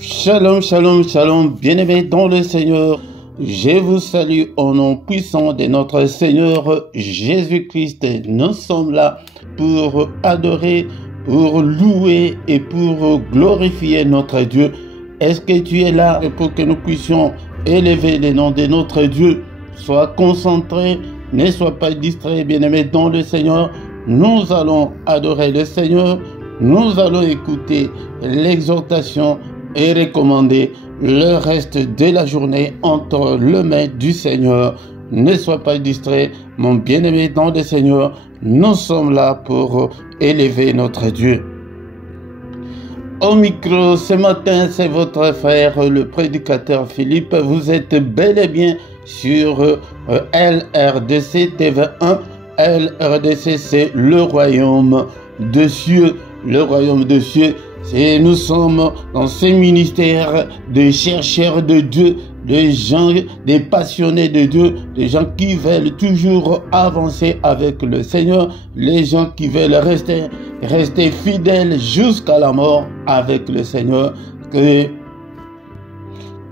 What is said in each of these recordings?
Shalom, shalom, shalom, bien-aimés dans le Seigneur. Je vous salue au nom puissant de notre Seigneur Jésus-Christ. Nous sommes là pour adorer, pour louer et pour glorifier notre Dieu. Est-ce que tu es là pour que nous puissions élever le nom de notre Dieu? Sois concentré, ne sois pas distrait, bien-aimés dans le Seigneur. Nous allons adorer le Seigneur. Nous allons écouter l'exhortation et recommander le reste de la journée entre les mains du Seigneur. Ne sois pas distrait, mon bien-aimé dans le Seigneur. Nous sommes là pour élever notre Dieu. Au micro, ce matin, c'est votre frère, le prédicateur Philippe. Vous êtes bel et bien sur LRDC TV1. LRDC, c'est le royaume des cieux. Le royaume des cieux. Nous sommes dans ces ministères de chercheurs de Dieu, de gens, des passionnés de Dieu, des gens qui veulent toujours avancer avec le Seigneur, les gens qui veulent rester fidèles jusqu'à la mort avec le Seigneur. Que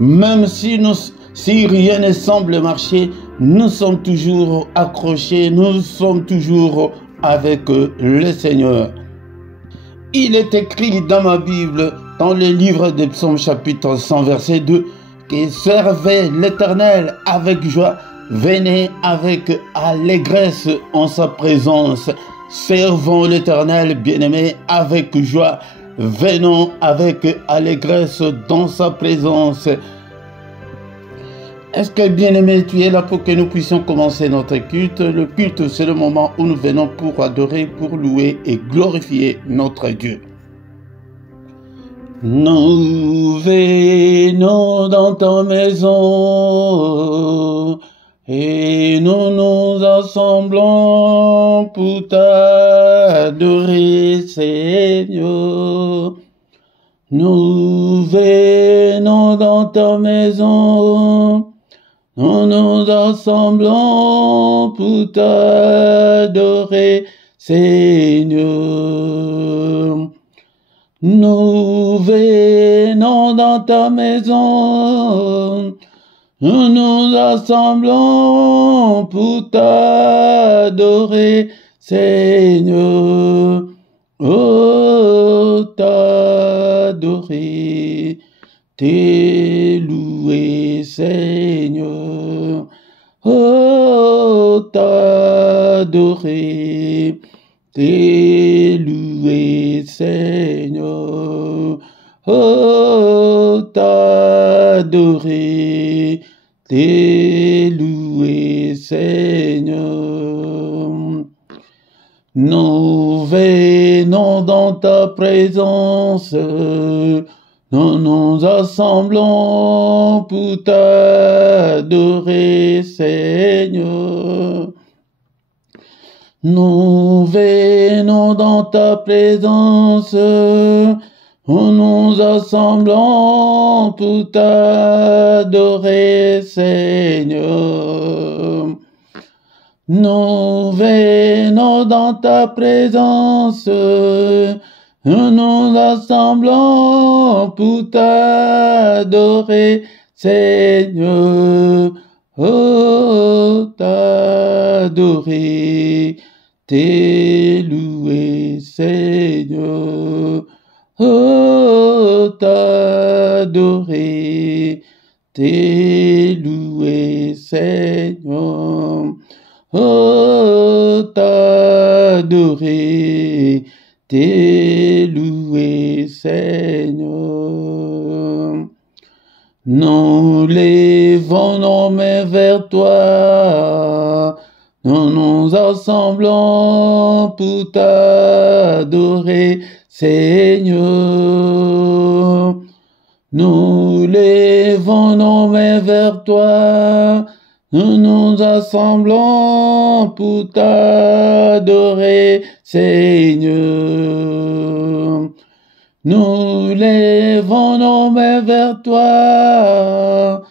même si rien ne semble marcher, nous sommes toujours accrochés, nous sommes toujours avec le Seigneur. Il est écrit dans ma Bible, dans le livre des Psaumes chapitre 100 verset 2, que servez l'Éternel avec joie, venez avec allégresse en sa présence. Servons l'Éternel, bien-aimé, avec joie, venons avec allégresse dans sa présence. Est-ce que, bien-aimé, tu es là pour que nous puissions commencer notre culte? Le culte, c'est le moment où nous venons pour adorer, pour louer et glorifier notre Dieu. Nous venons dans ta maison et nous nous assemblons pour t'adorer, Seigneur. Nous venons dans ta maison. Nous nous assemblons pour t'adorer, Seigneur. Nous venons dans ta maison. Nous nous assemblons pour t'adorer, Seigneur. Oh, t'adorer. T'es loué, Seigneur. Oh, t'adorer. T'es loué, Seigneur. Oh, t'adorer. T'es loué, Seigneur. Nous venons dans ta présence. Nous nous assemblons pour t'adorer, Seigneur. Nous venons dans ta présence. Nous nous assemblons pour t'adorer, Seigneur. Nous venons dans ta présence. Nous nous assemblons pour t'adorer, Seigneur. Oh, t'adorer, t'es loué, Seigneur. Oh, t'adorer, t'es loué, Seigneur. Oh, t'adorer, t'es loué, Seigneur. Nous levons nos mains vers toi. Nous nous assemblons pour t'adorer, Seigneur. Nous levons nos mains vers toi. Nous nous assemblons pour t'adorer, Seigneur. Nous levons nos mains vers toi.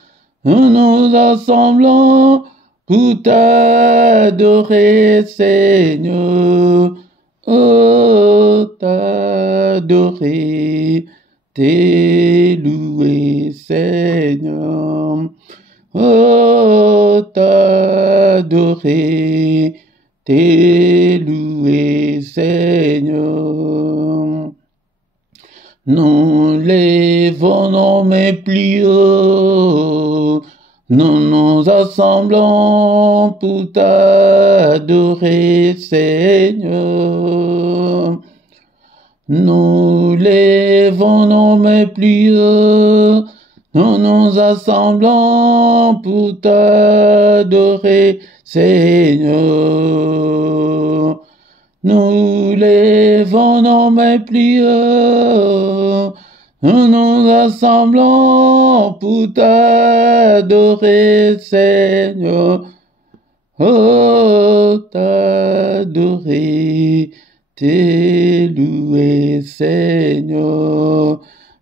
Nous nous assemblons pour t'adorer, Seigneur. Oh, t'adorer, t'es loué, Seigneur. Oh, t'adorer, t'es loué, Seigneur. Nous lèvons nos mains plus haut, nous nous assemblons pour t'adorer, Seigneur. Nous lèvons nos mains plus haut, nous nous assemblons pour t'adorer, Seigneur. Nous lèvons nos mains plus haut, nous nous assemblons pour t'adorer, Seigneur. Oh, t'adorer, t'es loué, Seigneur.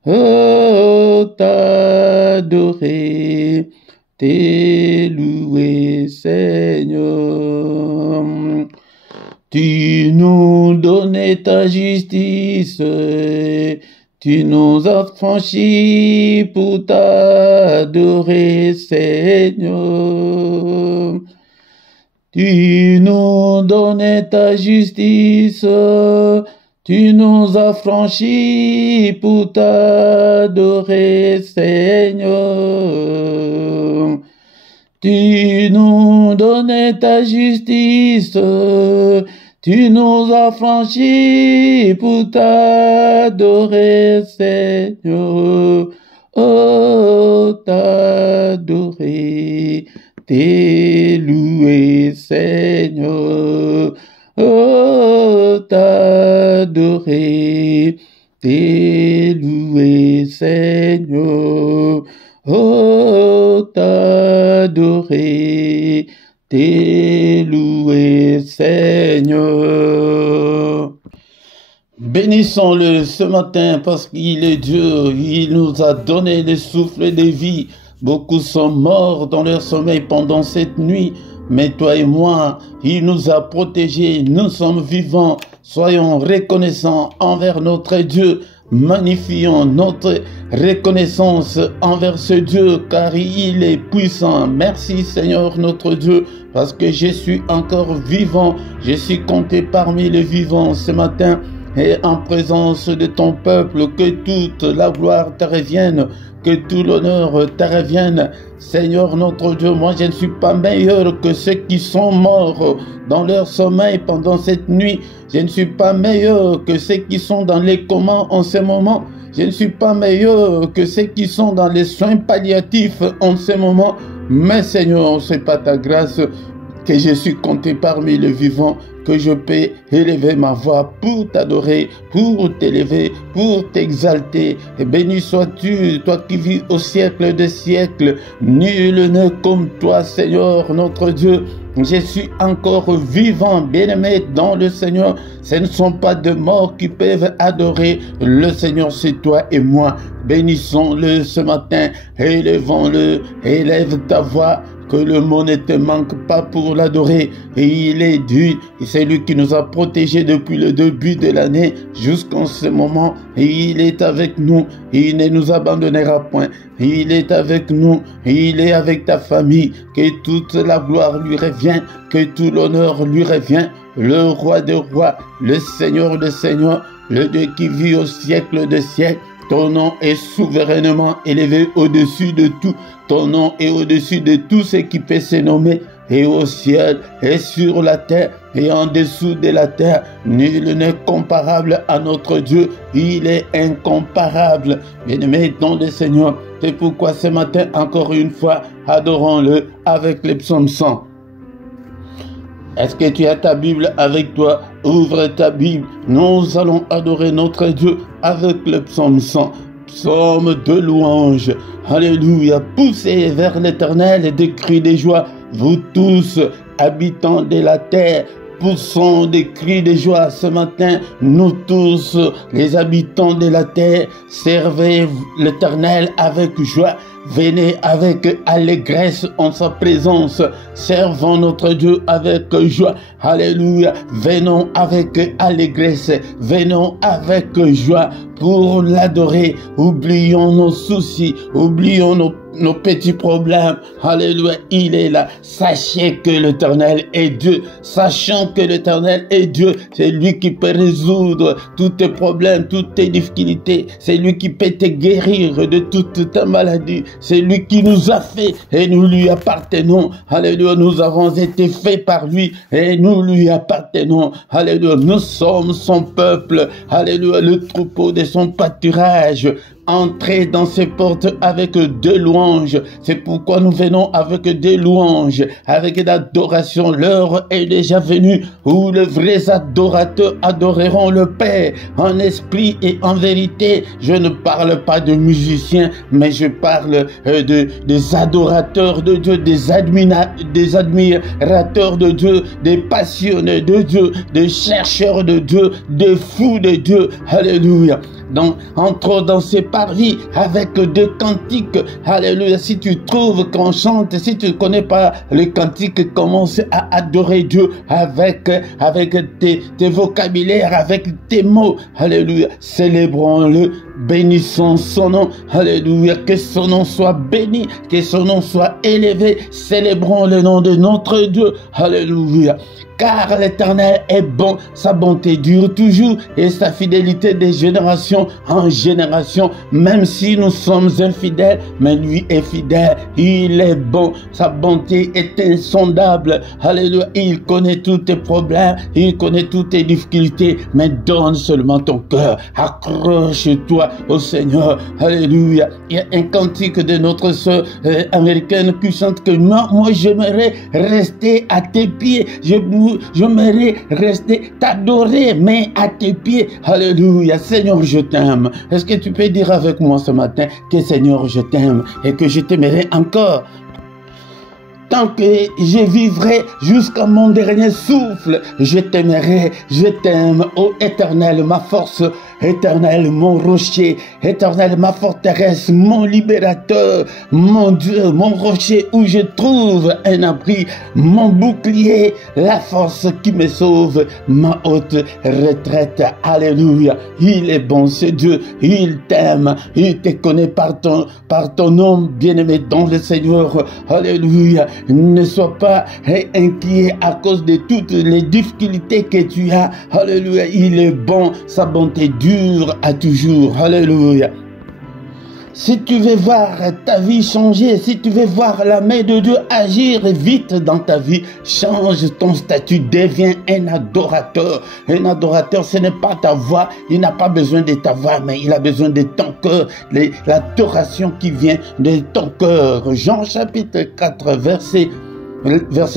Oh, t'adorer, t'es loué, Seigneur. Tu nous donnais ta justice, tu nous as franchis pour t'adorer, Seigneur. Tu nous donnais ta justice, tu nous as franchis pour t'adorer, Seigneur. Tu nous donnais ta justice, tu nous as franchis pour t'adorer, Seigneur. Oh, t'adorer, t'es loué, Seigneur. Oh, t'adorer, t'es loué, Seigneur. Oh, t'adorer, t'es loué, Seigneur. Bénissons-le ce matin parce qu'il est Dieu, il nous a donné le souffle de vie. Beaucoup sont morts dans leur sommeil pendant cette nuit, mais toi et moi, il nous a protégés, nous sommes vivants. Soyons reconnaissants envers notre Dieu. Magnifions notre reconnaissance envers ce Dieu car il est puissant. Merci Seigneur notre Dieu parce que je suis encore vivant. Je suis compté parmi les vivants ce matin et en présence de ton peuple. Que toute la gloire te revienne, que tout l'honneur te revienne. Seigneur notre Dieu, moi je ne suis pas meilleur que ceux qui sont morts dans leur sommeil pendant cette nuit. Je ne suis pas meilleur que ceux qui sont dans les comas en ce moment. Je ne suis pas meilleur que ceux qui sont dans les soins palliatifs en ce moment. Mais Seigneur, c'est pas ta grâce que je suis compté parmi les vivants, que je peux élever ma voix pour t'adorer, pour t'élever, pour t'exalter. Et béni sois-tu, toi qui vis au siècle des siècles. Nul n'est comme toi, Seigneur, notre Dieu. Je suis encore vivant, bien-aimé dans le Seigneur. Ce ne sont pas de morts qui peuvent adorer le Seigneur, c'est toi et moi. Bénissons-le ce matin, élevons-le, élève ta voix. Que le mot ne te manque pas pour l'adorer. Et il est Dieu, et c'est lui qui nous a protégés depuis le début de l'année jusqu'en ce moment. Et il est avec nous, et il ne nous abandonnera point. Et il est avec nous, et il est avec ta famille. Que toute la gloire lui revient, que tout l'honneur lui revient. Le roi des rois, le Seigneur des seigneurs, le Dieu qui vit au siècle des siècles. Ton nom est souverainement élevé au-dessus de tout. Ton nom est au-dessus de tout ce qui peut se nommer. Et au ciel, et sur la terre, et en dessous de la terre, nul n'est comparable à notre Dieu. Il est incomparable. Bien-aimé dans le Seigneur, c'est pourquoi ce matin, encore une fois, adorons-le avec les psaumes 100. Est-ce que tu as ta Bible avec toi? Ouvre ta Bible. Nous allons adorer notre Dieu avec le psaume 100. Psaume de louange. Alléluia. Poussez vers l'Éternel des cris de joie. Vous tous, habitants de la terre, poussons des cris de joie ce matin. Nous tous, les habitants de la terre, servez l'Éternel avec joie. venez avec allégresse en sa présence. Servons notre Dieu avec joie. Alléluia. Venons avec allégresse. Venons avec joie pour l'adorer. Oublions nos soucis. Oublions nos petits problèmes. Alléluia, il est là. Sachez que l'Éternel est Dieu. Sachant que l'Éternel est Dieu, c'est lui qui peut résoudre tous tes problèmes, toutes tes difficultés. C'est lui qui peut te guérir de toute ta maladie. C'est lui qui nous a fait et nous lui appartenons. Alléluia, nous avons été faits par lui et nous lui appartenons. Alléluia, nous sommes son peuple. Alléluia, le troupeau de son pâturage. Entrez dans ses portes avec des louanges. C'est pourquoi nous venons avec des louanges, avec l'adoration. L'heure est déjà venue où les vrais adorateurs adoreront le Père en esprit et en vérité. Je ne parle pas de musiciens, mais je parle des adorateurs de Dieu, des admirateurs de Dieu, des passionnés de Dieu, des chercheurs de Dieu, des fous de Dieu. Alléluia. Donc, entre dans ces parvis avec des cantiques. Alléluia. Si tu trouves qu'on chante, si tu ne connais pas les cantiques, commence à adorer Dieu avec tes vocabulaires, avec tes mots. Alléluia. Célébrons-le, bénissons son nom. Alléluia. Que son nom soit béni, que son nom soit élevé. Célébrons le nom de notre Dieu. Alléluia. Car l'Éternel est bon, sa bonté dure toujours et sa fidélité de génération en génération. Même si nous sommes infidèles, mais lui est fidèle. Il est bon, sa bonté est insondable. Alléluia, il connaît tous tes problèmes, il connaît toutes tes difficultés, mais donne seulement ton cœur. Accroche-toi au Seigneur. Alléluia. Il y a un cantique de notre sœur américaine qui chante que moi j'aimerais rester à tes pieds. J'aimerais rester t'adorer, mais à tes pieds. Alléluia. Seigneur, je t'aime. Est-ce que tu peux dire avec moi ce matin que Seigneur, je t'aime et que je t'aimerai encore? Tant que je vivrai jusqu'à mon dernier souffle, je t'aimerai, je t'aime, ô Éternel, ma force, Éternel, mon rocher, Éternel, ma forteresse, mon libérateur, mon Dieu, mon rocher où je trouve un abri, mon bouclier, la force qui me sauve, ma haute retraite. Alléluia. Il est bon, ce Dieu, il t'aime, il te connaît par ton nom, bien-aimé dans le Seigneur. Alléluia. Ne sois pas inquiet à cause de toutes les difficultés que tu as. Alléluia. Il est bon, sa bonté dure à toujours. Alléluia. Si tu veux voir ta vie changer, si tu veux voir la main de Dieu agir vite dans ta vie, change ton statut, deviens un adorateur. Un adorateur, ce n'est pas ta voix, il n'a pas besoin de ta voix, mais il a besoin de ton cœur, l'adoration qui vient de ton cœur. Jean chapitre 4, verset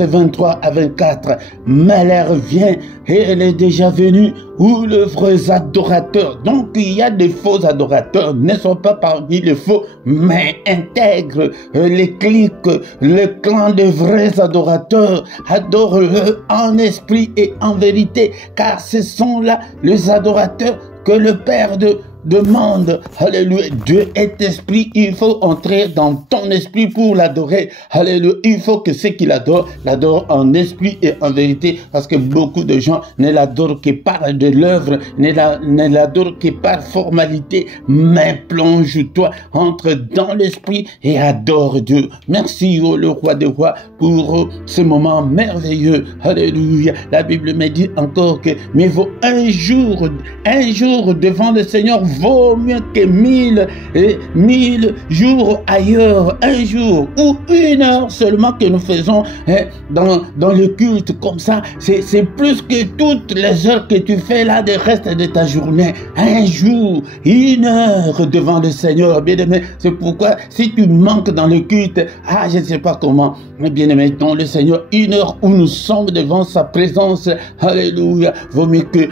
23 à 24. Mais l'heure vient et elle est déjà venue où les vrais adorateurs. Donc il y a des faux adorateurs, ne sont pas parmi les faux, mais intègre les clics, le clan des vrais adorateurs. Adore-le en esprit et en vérité, car ce sont là les adorateurs que le Père demande. Alléluia. Dieu est esprit. Il faut entrer dans ton esprit pour l'adorer. Alléluia. Il faut que ceux qui l'adorent en esprit et en vérité, parce que beaucoup de gens ne l'adorent que par de l'œuvre, ne l'adorent que par formalité. Mais plonge-toi, entre dans l'esprit et adore Dieu. Merci, oh le roi des rois, pour ce moment merveilleux. Alléluia. La Bible me dit encore que mieux vaut un jour devant le Seigneur vaut mieux que 1000 jours ailleurs. Un jour ou une heure seulement que nous faisons dans le culte comme ça, c'est plus que toutes les heures que tu fais là de reste de ta journée. Un jour, une heure devant le Seigneur, bien-aimé. C'est pourquoi si tu manques dans le culte, je ne sais pas comment, mais bien-aimé, dans le Seigneur, une heure où nous sommes devant sa présence, alléluia, vaut mieux que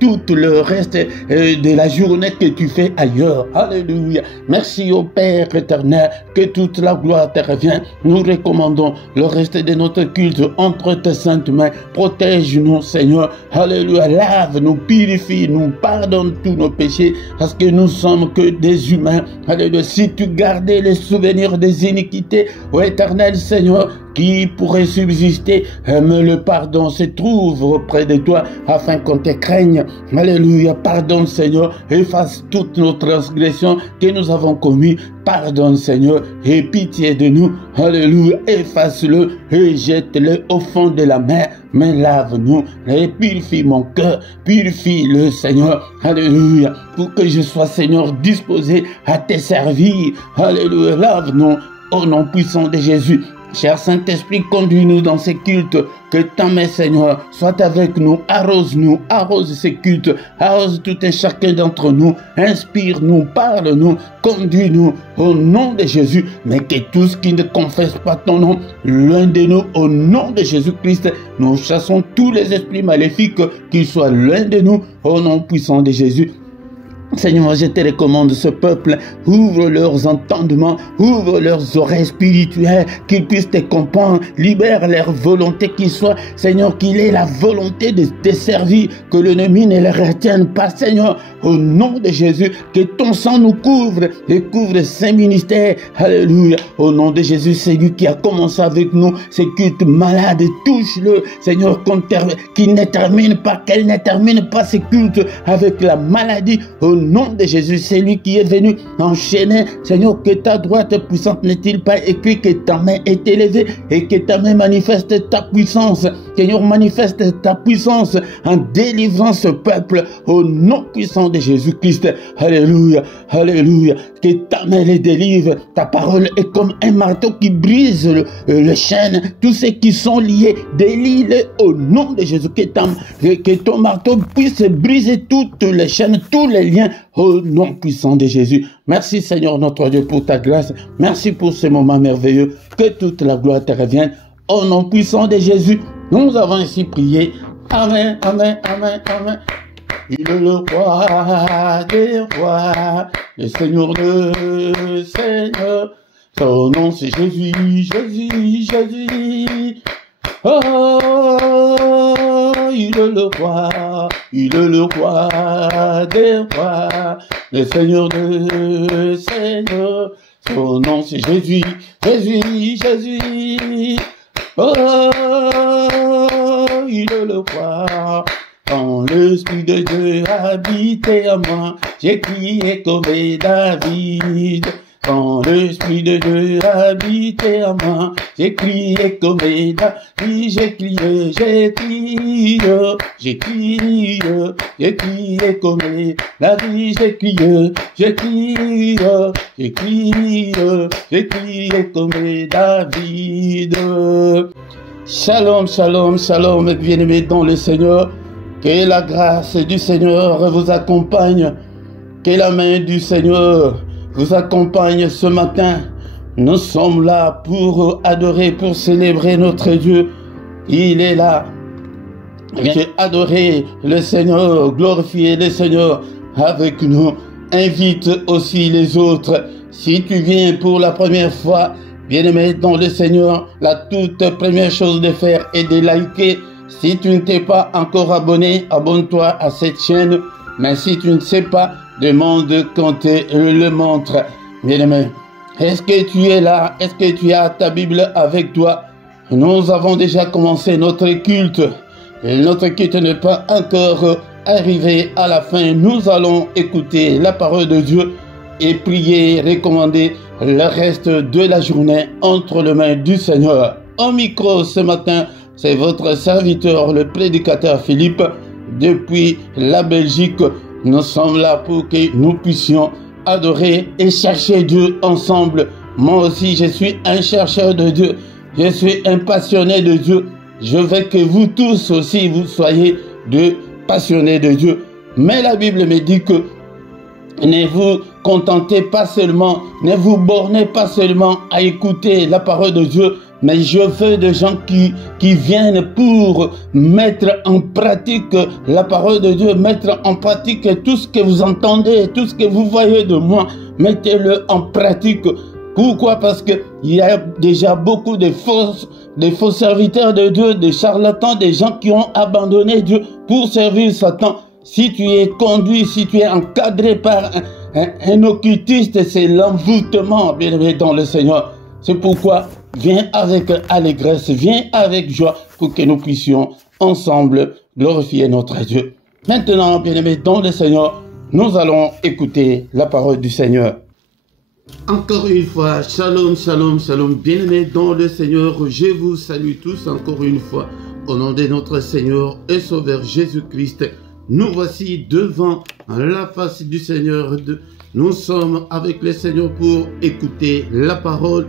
tout le reste de la journée que tu fais ailleurs. Alléluia. Merci au Père éternel, que toute la gloire te revient. Nous recommandons le reste de notre culte entre tes saintes mains. Protège-nous, Seigneur. Alléluia. Lave-nous, purifie-nous, pardonne tous nos péchés, parce que nous sommes que des humains. Alléluia. Si tu gardais les souvenirs des iniquités, ô éternel Seigneur, qui pourrait subsister, mais le pardon se trouve auprès de toi, afin qu'on te craigne. Alléluia. Pardonne, Seigneur, efface toutes nos transgressions que nous avons commises. Pardonne, Seigneur, et pitié de nous. Alléluia. Efface-le et jette-le au fond de la mer. Mais lave-nous et purifie mon cœur. Purifie-le, Seigneur. Alléluia. Pour que je sois, Seigneur, disposé à te servir. Alléluia. Lave-nous au nom puissant de Jésus. Cher Saint-Esprit, conduis-nous dans ces cultes. Que ta main, Seigneur, soit avec nous. Arrose-nous, arrose ces cultes. Arrose tout et chacun d'entre nous. Inspire-nous, parle-nous, conduis-nous au nom de Jésus. Mais que tous qui ne confessent pas ton nom, l'un de nous, au nom de Jésus-Christ, nous chassons tous les esprits maléfiques, qu'ils soient l'un de nous, au nom puissant de Jésus. Seigneur, je te recommande ce peuple, ouvre leurs entendements, ouvre leurs oreilles spirituelles, qu'ils puissent te comprendre, libère leur volonté, qu'il soit, Seigneur, qu'il ait la volonté de te servir, que l'ennemi ne les retienne pas, Seigneur, au nom de Jésus, que ton sang nous couvre et couvre ces ministères, alléluia, au nom de Jésus, c'est lui qui a commencé avec nous, ces cultes malades, touche-le, Seigneur, qu'il ne termine pas, qu'elle ne termine pas ces cultes avec la maladie, au nom de Jésus, c'est lui qui est venu enchaîner. Seigneur, que ta droite puissante n'est-il pas écrit, que ta main est élevée et que ta main manifeste ta puissance. Seigneur, manifeste ta puissance en délivrant ce peuple au nom puissant de Jésus-Christ. Alléluia, alléluia. Que ta main les délivre. Ta parole est comme un marteau qui brise le chêne. Tous ceux qui sont liés, délie-les au nom de Jésus. Que ton marteau puisse briser toutes les chaînes, tous les liens au nom puissant de Jésus. Merci Seigneur notre Dieu pour ta grâce. Merci pour ce moment merveilleux. Que toute la gloire te revienne. Au nom puissant de Jésus, nous avons ainsi prié. Amen, amen, amen, amen. Il est le roi des rois, le Seigneur de Seigneurs. Son nom c'est Jésus, Jésus, Jésus. Oh, il est le roi des rois, le Seigneur de Seigneurs. Son nom c'est Jésus, Jésus, Jésus. Oh, il est le roi. Quand l'Esprit de Dieu habitait à moi, j'ai crié comme David. Quand l'Esprit de Dieu habitait à moi, j'ai crié comme David, j'ai crié, j'ai crié, j'ai crié, j'ai crié comme David, j'ai crié, j'ai crié, j'ai crié, j'ai crié comme David. Shalom, shalom, shalom, bien-aimés dans le Seigneur. Que la grâce du Seigneur vous accompagne. Que la main du Seigneur vous accompagne ce matin. Nous sommes là pour adorer, pour célébrer notre Dieu. Il est là. Viens adorer le Seigneur, glorifier le Seigneur avec nous. Invite aussi les autres. Si tu viens pour la première fois, bien-aimé dans le Seigneur, la toute première chose de faire est de liker. Si tu ne t'es pas encore abonné, abonne-toi à cette chaîne. Mais si tu ne sais pas, demande qu'on te le montre. Bien-aimé, est-ce que tu es là? Est-ce que tu as ta Bible avec toi? Nous avons déjà commencé notre culte. Et notre culte n'est pas encore arrivé à la fin. Nous allons écouter la parole de Dieu et prier, recommander le reste de la journée entre les mains du Seigneur. Au micro ce matin, c'est votre serviteur, le prédicateur Philippe, depuis la Belgique. Nous sommes là pour que nous puissions adorer et chercher Dieu ensemble. Moi aussi, je suis un chercheur de Dieu. Je suis un passionné de Dieu. Je veux que vous tous aussi, vous soyez de passionnés de Dieu. Mais la Bible me dit que ne vous contentez pas seulement, ne vous bornez pas seulement à écouter la parole de Dieu, mais je veux des gens qui viennent pour mettre en pratique la parole de Dieu, mettre en pratique tout ce que vous entendez, tout ce que vous voyez de moi, mettez-le en pratique. Pourquoi? Parce qu'il y a déjà beaucoup de faux serviteurs de Dieu, des charlatans, des gens qui ont abandonné Dieu pour servir Satan. Si tu es conduit, si tu es encadré par un occultiste, c'est l'envoûtement, bien aimé dans le Seigneur. C'est pourquoi viens avec allégresse, viens avec joie pour que nous puissions ensemble glorifier notre Dieu. Maintenant, bien aimé dans le Seigneur, nous allons écouter la parole du Seigneur. Encore une fois, shalom, shalom, shalom, bien-aimés dans le Seigneur, je vous salue tous encore une fois, au nom de notre Seigneur et Sauveur Jésus-Christ. Nous voici devant la face du Seigneur, nous sommes avec le Seigneur pour écouter la parole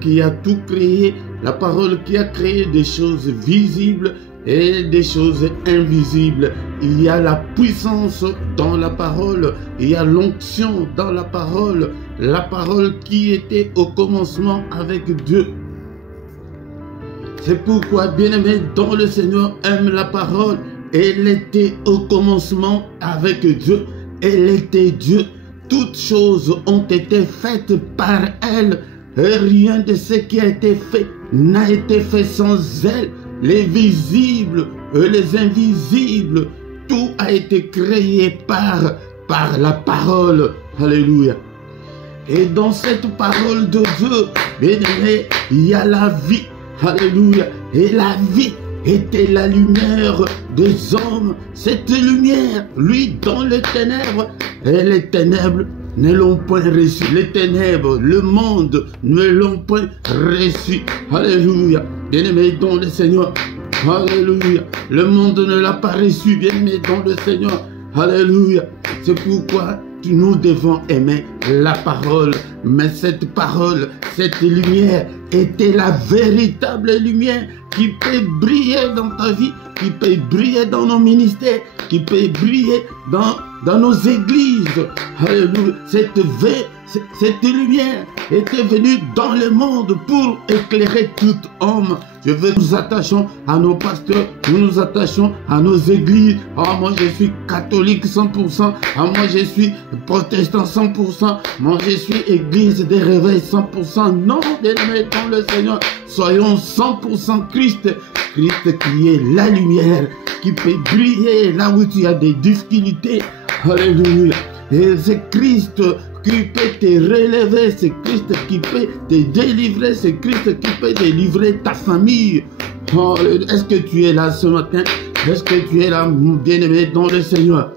qui a tout créé, la parole qui a créé des choses visibles et des choses invisibles. Il y a la puissance dans la parole, il y a l'onction dans la parole qui était au commencement avec Dieu. C'est pourquoi, bien-aimé dans le Seigneur, aime la parole. Elle était au commencement avec Dieu, elle était Dieu. Toutes choses ont été faites par elle, et rien de ce qui a été fait n'a été fait sans elle. Les visibles et les invisibles, tout a été créé par la parole. Alléluia. Et dans cette parole de Dieu, bien aimé, il y a la vie. Alléluia. Et la vie était la lumière des hommes. Cette lumière, lui, dans les ténèbres, et les ténèbres ne l'ont point reçu. Les ténèbres, le monde ne l'ont point reçu. Alléluia. Bien-aimé dans le Seigneur. Alléluia. Le monde ne l'a pas reçu, bien-aimé dans le Seigneur. Alléluia. C'est pourquoi nous devons aimer la parole. Mais cette parole, cette lumière était la véritable lumière qui peut briller dans ta vie, qui peut briller dans nos ministères, qui peut briller dans nos églises. Alléluia. Cette lumière était venue dans le monde pour éclairer tout homme. Je veux que nous attachons à nos pasteurs, nous nous attachons à nos églises. Ah, moi je suis catholique 100%, ah, moi je suis protestant 100%, moi je suis église des réveils 100%. Non, bien-aimés dans le Seigneur, soyons 100% Christ. Christ qui est la lumière, qui peut briller là où tu as des difficultés. Alléluia. Et c'est Christ qui peut te relever, c'est Christ qui peut te délivrer, c'est Christ qui peut délivrer ta famille. Oh, est-ce que tu es là ce matin? Est-ce que tu es là, bien-aimé dans le Seigneur?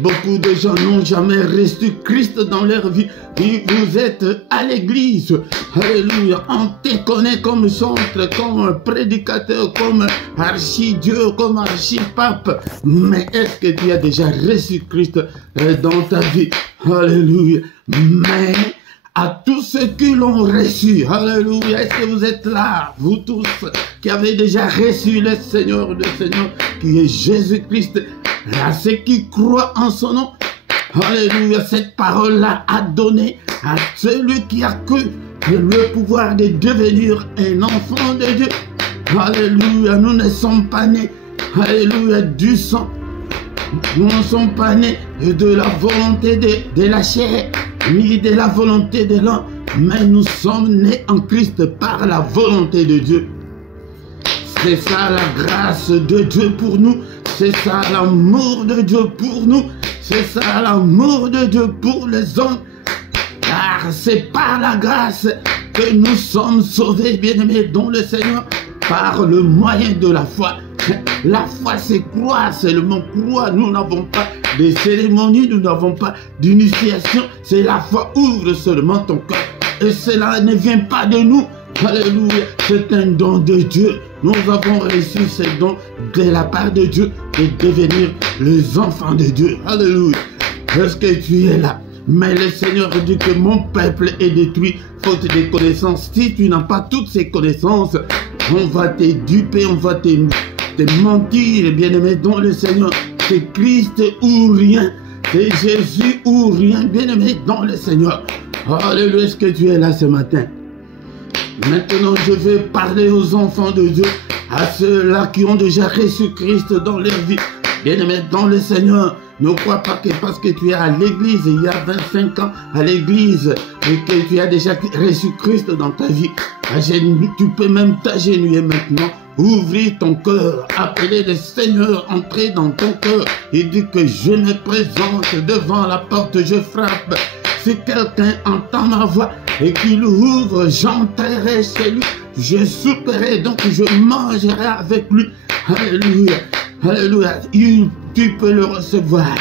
Beaucoup de gens n'ont jamais reçu Christ dans leur vie. Et vous êtes à l'église. Alléluia. On te connaît comme chantre, comme prédicateur, comme archi-dieu, comme archi-pape. Mais est-ce que tu as déjà reçu Christ dans ta vie? Alléluia. Mais à tous ceux qui l'ont reçu, alléluia, est-ce que vous êtes là, vous tous qui avez déjà reçu le Seigneur, qui est Jésus-Christ, à ceux qui croient en son nom, alléluia, cette parole-là a donné à celui qui a cru le pouvoir de devenir un enfant de Dieu. Alléluia, nous ne sommes pas nés, alléluia, du sang. Nous ne sommes pas nés de la volonté de la chair, ni de la volonté de l'homme, mais nous sommes nés en Christ par la volonté de Dieu. C'est ça la grâce de Dieu pour nous, c'est ça l'amour de Dieu pour nous, c'est ça l'amour de Dieu pour les hommes. Car c'est par la grâce que nous sommes sauvés, bien-aimés dans le Seigneur, par le moyen de la foi. La foi, c'est croire, c'est le mot croire. Nous n'avons pas de cérémonie, nous n'avons pas d'initiation. C'est la foi, ouvre seulement ton cœur. Et cela ne vient pas de nous. Alléluia, c'est un don de Dieu. Nous avons reçu ce don de la part de Dieu de devenir les enfants de Dieu. Alléluia. Est-ce que tu es là? Mais le Seigneur dit que mon peuple est détruit faute de connaissances. Si tu n'as pas toutes ces connaissances, on va te duper, on va te mentir, bien-aimé dans le Seigneur. C'est Christ ou rien, c'est Jésus ou rien, bien-aimé dans le Seigneur. Alléluia, est-ce que tu es là ce matin? Maintenant, je vais parler aux enfants de Dieu, à ceux-là qui ont déjà reçu Christ dans leur vie. Bien-aimé dans le Seigneur, ne crois pas que parce que tu es à l'église, il y a 25 ans à l'église, et que tu as déjà reçu Christ dans ta vie, tu peux même t'agenouiller maintenant, ouvrir ton cœur, appeler le Seigneur, entrer dans ton cœur, et dire que je me présente devant la porte, je frappe. Si quelqu'un entend ma voix et qu'il ouvre, j'entrerai chez lui, je souperai, donc je mangerai avec lui. Alléluia, alléluia, tu peux le recevoir.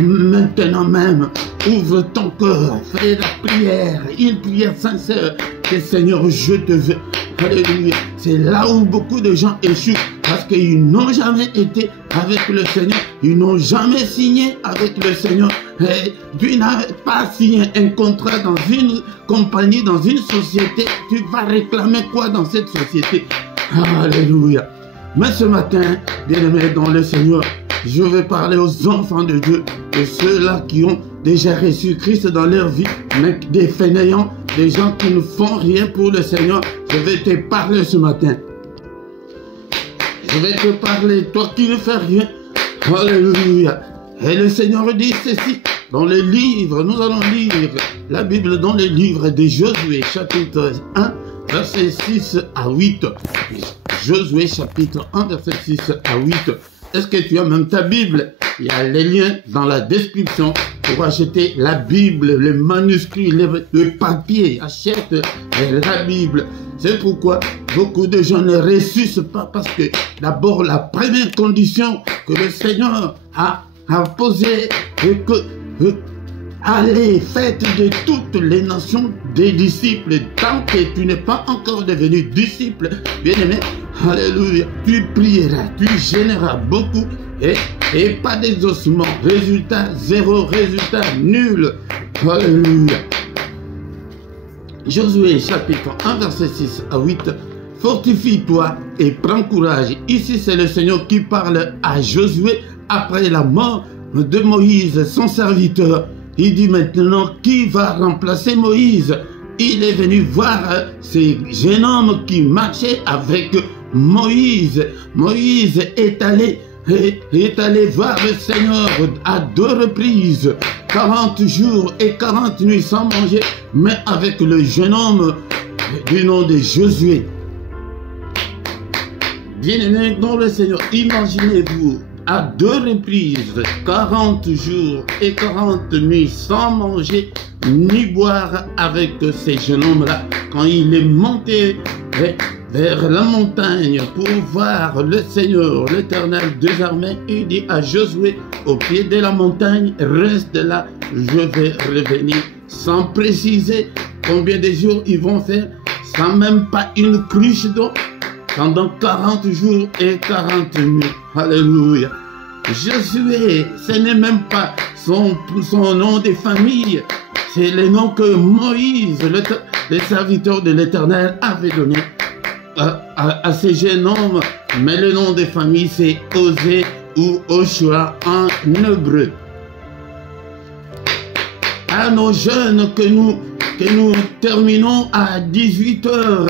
Maintenant même, ouvre ton cœur, fais la prière, une prière sincère, que Seigneur, je te veux. Alléluia. C'est là où beaucoup de gens échouent, parce qu'ils n'ont jamais été avec le Seigneur, ils n'ont jamais signé avec le Seigneur. Et tu n'as pas signé un contrat dans une compagnie, dans une société, tu vas réclamer quoi dans cette société? Alléluia. Mais ce matin, bien-aimés dans le Seigneur, je vais parler aux enfants de Dieu, de ceux-là qui ont déjà reçu Christ dans leur vie, mais des fainéants, des gens qui ne font rien pour le Seigneur. Je vais te parler ce matin. Je vais te parler, toi qui ne fais rien. Alléluia. Et le Seigneur dit ceci, dans le livre, nous allons lire la Bible dans le livre de Josué, chapitre 1, verset 6 à 8. Josué, chapitre 1, verset 6 à 8. Est-ce que tu as même ta Bible? Il y a les liens dans la description pour acheter la Bible, le manuscrit, le papier. Achète la Bible. C'est pourquoi beaucoup de gens ne ressuscitent pas, parce que d'abord la première condition que le Seigneur a posée est que allez, faites de toutes les nations des disciples. Tant que tu n'es pas encore devenu disciple, bien-aimé, alléluia, tu prieras, tu gêneras beaucoup et pas d'exaucement. Résultat zéro, résultat nul. Alléluia. Josué chapitre 1 verset 6 à 8. Fortifie-toi et prends courage. Ici c'est le Seigneur qui parle à Josué après la mort de Moïse, son serviteur. Il dit maintenant, qui va remplacer Moïse? Il est venu voir ces jeunes hommes qui marchaient avec Moïse. Moïse est allé voir le Seigneur à 2 reprises, 40 jours et 40 nuits sans manger, mais avec le jeune homme du nom de Josué. Bien-aimés dans le Seigneur, imaginez-vous, à 2 reprises, 40 jours et 40 nuits sans manger ni boire avec ces jeunes hommes-là, quand il est monté vers la montagne pour voir le Seigneur, l'Éternel des armées, il dit à Josué, au pied de la montagne, reste là, je vais revenir, sans préciser combien de jours ils vont faire, sans même pas une cruche d'eau, pendant 40 jours et 40 nuits. Alléluia. Josué, ce n'est même pas son nom de famille, c'est le nom que Moïse, le serviteur de l'Éternel, avait donné à ces jeunes hommes. Mais le nom de famille, c'est Osée ou Oshua en hébreu. À nos jeunes que nous terminons à 18 h.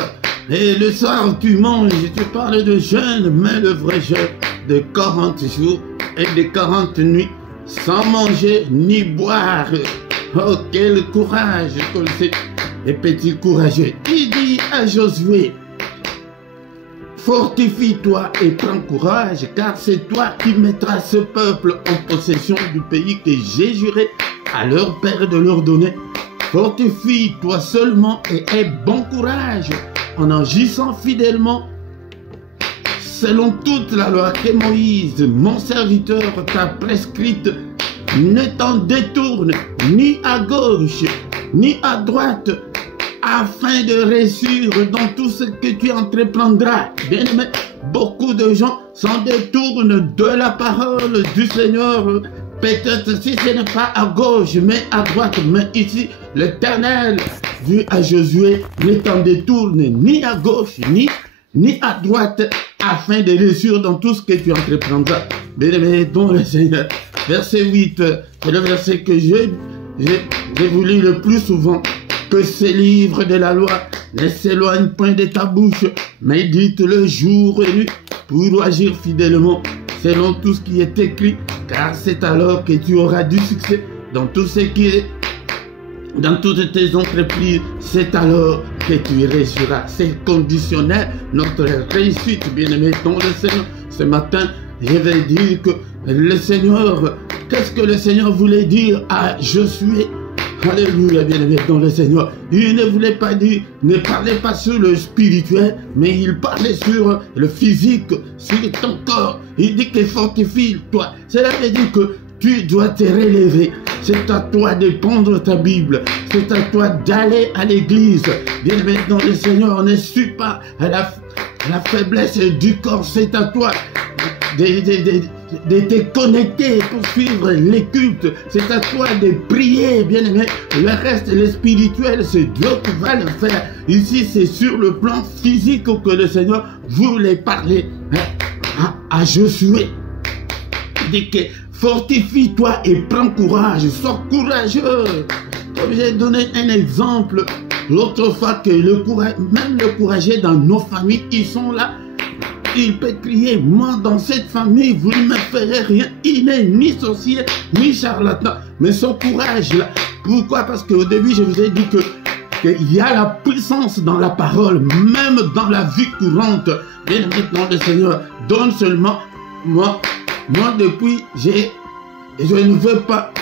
Et le soir, tu manges, tu parles de jeûne, mais le vrai jeûne de 40 jours et de 40 nuits, sans manger ni boire. Oh, quel courage, comme les petits courageux. Il dit à Josué, fortifie-toi et prends courage, car c'est toi qui mettras ce peuple en possession du pays que j'ai juré à leur père de leur donner. Fortifie-toi seulement et aie bon courage, en agissant fidèlement selon toute la loi que Moïse, mon serviteur, t'a prescrite. Ne t'en détourne ni à gauche ni à droite, afin de réussir dans tout ce que tu entreprendras. Bien aimé, beaucoup de gens s'en détournent de la parole du Seigneur. Peut-être si ce n'est pas à gauche, mais à droite. Mais ici, l'Éternel dit à Josué, ne t'en détourne ni à gauche, ni à droite, afin de réussir dans tout ce que tu entreprendras. Bien-aimé, dans le Seigneur. Verset 8, c'est le verset que j'ai voulu le plus souvent, que ces livres de la loi ne s'éloigne point de ta bouche. Médite-le jour et nuit pour agir fidèlement selon tout ce qui est écrit, car c'est alors que tu auras du succès dans tout ce qui est dans toutes tes entreprises. C'est alors que tu réussiras. C'est conditionnel notre réussite, bien-aimé dans le Seigneur. Ce matin, je vais dire que le Seigneur, qu'est-ce que le Seigneur voulait dire à Josué? Alléluia, bien-aimé dans le Seigneur. Il ne voulait pas dire, ne parlait pas sur le spirituel, mais il parlait sur le physique, sur ton corps. Il dit que fortifie-toi. Cela veut dire que tu dois te relever. C'est à toi de prendre ta Bible. C'est à toi d'aller à l'église. Bien-aimé dans le Seigneur, ne suis pas à la faiblesse du corps. C'est à toi de te connecter pour suivre les cultes. C'est à toi de prier, bien-aimé. Le reste, le spirituel, c'est Dieu qui va le faire. Ici, c'est sur le plan physique que le Seigneur voulait parler à Josué. Il dit que fortifie-toi et prends courage. Sois courageux. Comme j'ai donné un exemple l'autre fois que le courage, même le courageux dans nos familles, ils sont là. Il peut crier, moi dans cette famille, vous ne me ferez rien. Il n'est ni sorcier, ni charlatan. Mais son courage là. Pourquoi? Parce qu'au début, je vous ai dit qu'il y a la puissance dans la parole, même dans la vie courante. Bien maintenant, le Seigneur donne seulement, moi depuis, je ne veux pas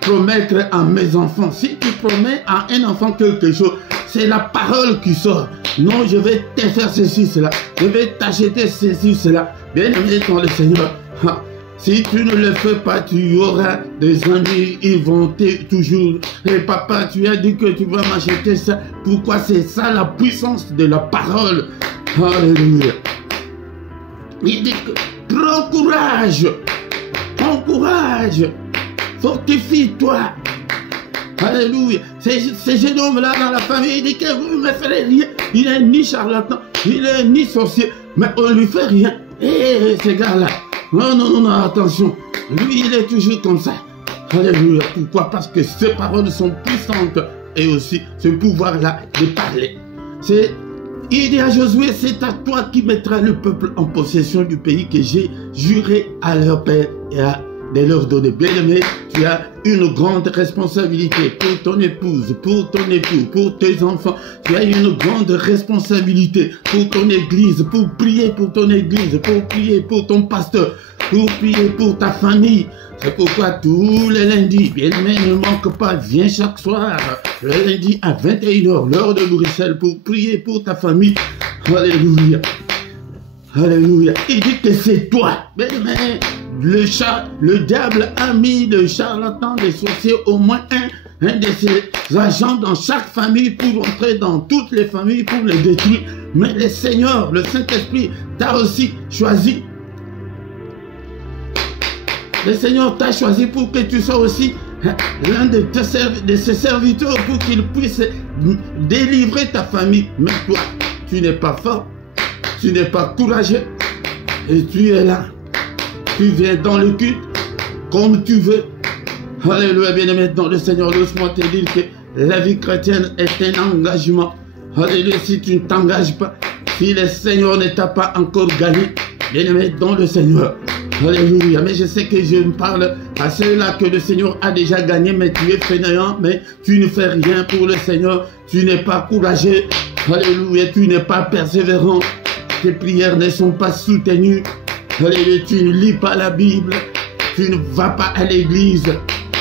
promettre à mes enfants. Si tu promets à un enfant quelque chose, c'est la parole qui sort. Non, je vais te faire ceci, cela. Je vais t'acheter ceci, cela. Bien aimé dans le Seigneur. Si tu ne le fais pas, tu auras des amis, ils vont toujours. Et papa, tu as dit que tu vas m'acheter ça. Pourquoi? C'est ça la puissance de la parole. Alléluia. Il dit que prends courage. Prends courage. Fortifie-toi. Alléluia. Ce jeune homme-là dans la famille, il dit que vous ne me ferez rien. Il n'est ni charlatan, il n'est ni sorcier, mais on ne lui fait rien. Et ces gars-là, non, attention. Lui, il est toujours comme ça. Alléluia. Pourquoi? Parce que ces paroles sont puissantes et aussi ce pouvoir-là de parler. Il dit à Josué, c'est à toi qui mettras le peuple en possession du pays que j'ai juré à leur père et de leur donner. Bien-aimé, tu as une grande responsabilité pour ton épouse, pour ton époux, pour tes enfants. Tu as une grande responsabilité pour ton église, pour prier pour ton église, pour prier pour ton pasteur, pour prier pour ta famille. C'est pourquoi tous les lundis, bien-aimé, ne manque pas, viens chaque soir, le lundi à 21h, l'heure de Bruxelles, pour prier pour ta famille. Alléluia. Alléluia. Il dit que c'est toi, bien-aimé. Le diable a mis de charlatans, des sorciers, au moins un de ses agents dans chaque famille pour entrer dans toutes les familles pour les détruire. Mais le Seigneur, le Saint-Esprit, t'a aussi choisi. Le Seigneur t'a choisi pour que tu sois aussi l'un de ses serviteurs pour qu'il puisse délivrer ta famille. Mais toi, tu n'es pas fort, tu n'es pas courageux et tu es là. Tu viens dans le culte comme tu veux. Alléluia, bien-aimé dans le Seigneur. Laisse-moi te dire que la vie chrétienne est un engagement. Alléluia, si tu ne t'engages pas, si le Seigneur ne t'a pas encore gagné, bien-aimé dans le Seigneur. Alléluia, mais je sais que je me parle à ceux-là que le Seigneur a déjà gagné, mais tu es fainéant, mais tu ne fais rien pour le Seigneur. Tu n'es pas courageux. Alléluia, tu n'es pas persévérant. Tes prières ne sont pas soutenues. Alléluia, tu ne lis pas la Bible, tu ne vas pas à l'église,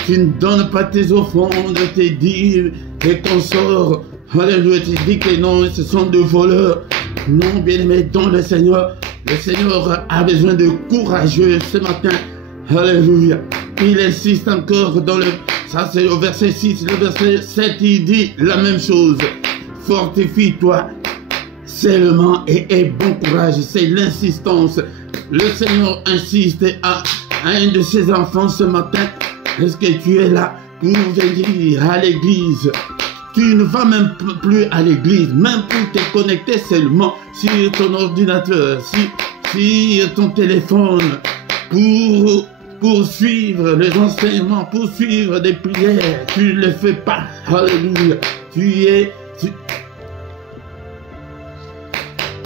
tu ne donnes pas tes offrandes, tes dîmes, tes consorts. Alléluia, tu dis que non, ce sont des voleurs. Non, bien-aimé, dans le Seigneur a besoin de courageux ce matin. Alléluia. Il insiste encore dans ça c'est au verset 6, le verset 7, il dit la même chose. Fortifie-toi seulement et aie bon courage, c'est l'insistance. Le Seigneur insiste à un de ses enfants ce matin. Est-ce que tu es là pour venir à l'église? Tu ne vas même plus à l'église, même pour te connecter seulement sur ton ordinateur, sur ton téléphone, pour suivre les enseignements, pour suivre des prières. Tu ne le fais pas. Alléluia.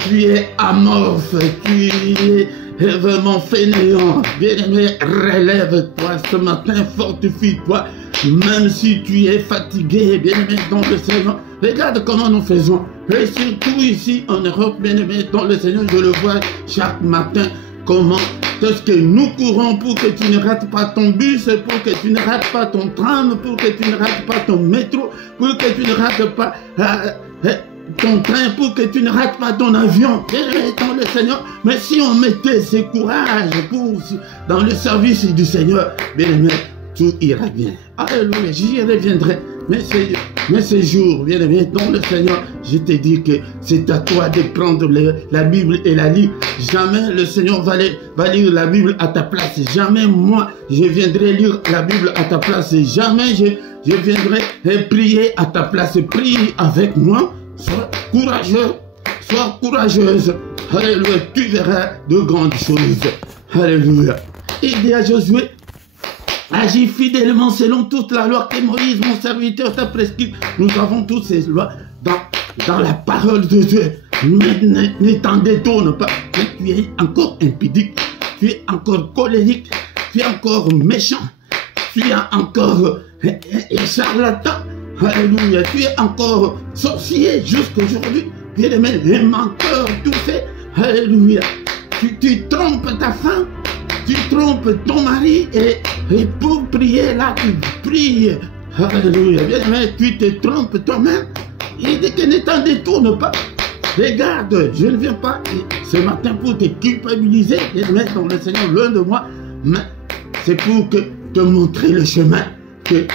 tu es amorphe, tu es vraiment fainéant. Bien-aimé, relève-toi ce matin, fortifie-toi. Même si tu es fatigué, bien-aimé, dans le Seigneur. Regarde comment nous faisons. Et surtout ici en Europe, bien-aimé, dans le Seigneur, je le vois chaque matin. Comment est-ce que nous courons pour que tu ne rates pas ton bus, pour que tu ne rates pas ton tram, pour que tu ne rates pas ton métro, pour que tu ne rates pas ton train, pour que tu ne rates pas ton avion. Dans le Seigneur. Mais si on mettait ce courage dans le service du Seigneur, bien aimé, tout ira bien. Alléluia, j'y reviendrai. Mais ce jour, bien aimé, dans le Seigneur, je te dis que c'est à toi de prendre la Bible et la lire. Jamais le Seigneur va lire la Bible à ta place. Jamais moi, je viendrai lire la Bible à ta place. Jamais je viendrai prier à ta place. Prie avec moi. Sois courageux. Sois courageuse. Alléluia. Tu verras de grandes choses. Alléluia. Il dit à Josué, agis fidèlement selon toute la loi que Moïse, mon serviteur, t'a prescrite. Nous avons toutes ces lois dans la parole de Dieu. Ne t'en détourne pas. Mais tu es encore impudique. Tu es encore colérique. Tu es encore méchant. Tu es encore charlatan. Alléluia. Tu es encore sorcier jusqu'aujourd'hui. Bien-aimé, les menteurs, tout fait. Alléluia. Tu trompes ta femme. Tu trompes ton mari et pour prier là, tu pries. Alléluia. Bien-aimé, tu te trompes toi-même. Il dit que ne t'en détourne pas. Regarde, je ne viens pas ce matin pour te culpabiliser et te mettre dans le Seigneur loin de moi, mais c'est pour te montrer le chemin, que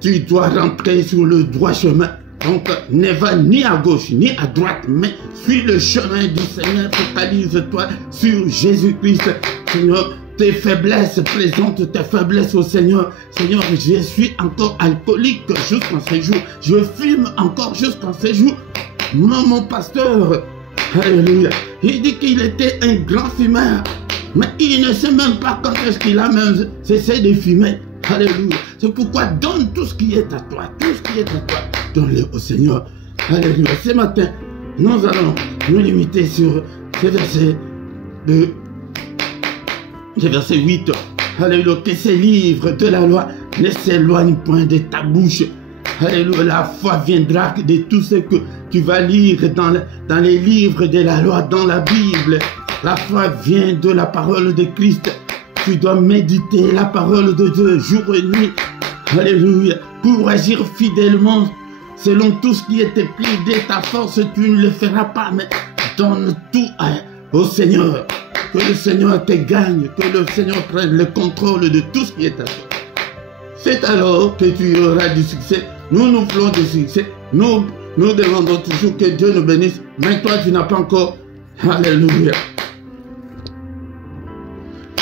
tu dois rentrer sur le droit chemin. Donc, ne va ni à gauche ni à droite, mais suis le chemin du Seigneur. Focalise-toi sur Jésus-Christ. Seigneur, tes faiblesses, présente tes faiblesses au Seigneur. Seigneur, je suis encore alcoolique jusqu'en ces jours. Je fume encore jusqu'en ces jours. Moi, mon pasteur, alléluia, il dit qu'il était un grand fumeur. Mais il ne sait même pas quand est-ce qu'il a même cessé de fumer. Alléluia. C'est pourquoi donne tout ce qui est à toi. Tout ce qui est à toi. Donne-le au Seigneur. Alléluia. Ce matin, nous allons nous limiter sur ce verset de verset 8. Alléluia. Que ces livres de la loi ne s'éloignent point de ta bouche. Alléluia. La foi viendra de tout ce que tu vas lire dans les livres de la loi, dans la Bible. La foi vient de la parole de Christ. Tu dois méditer la parole de Dieu jour et nuit. Alléluia. Pour agir fidèlement selon tout ce qui est écrit de ta force, tu ne le feras pas, mais donne tout au Seigneur. Que le Seigneur te gagne, que le Seigneur prenne le contrôle de tout ce qui est à toi. C'est alors que tu auras du succès. Nous voulons du succès. Nous demandons toujours que Dieu nous bénisse. Mais toi, tu n'as pas encore. Alléluia.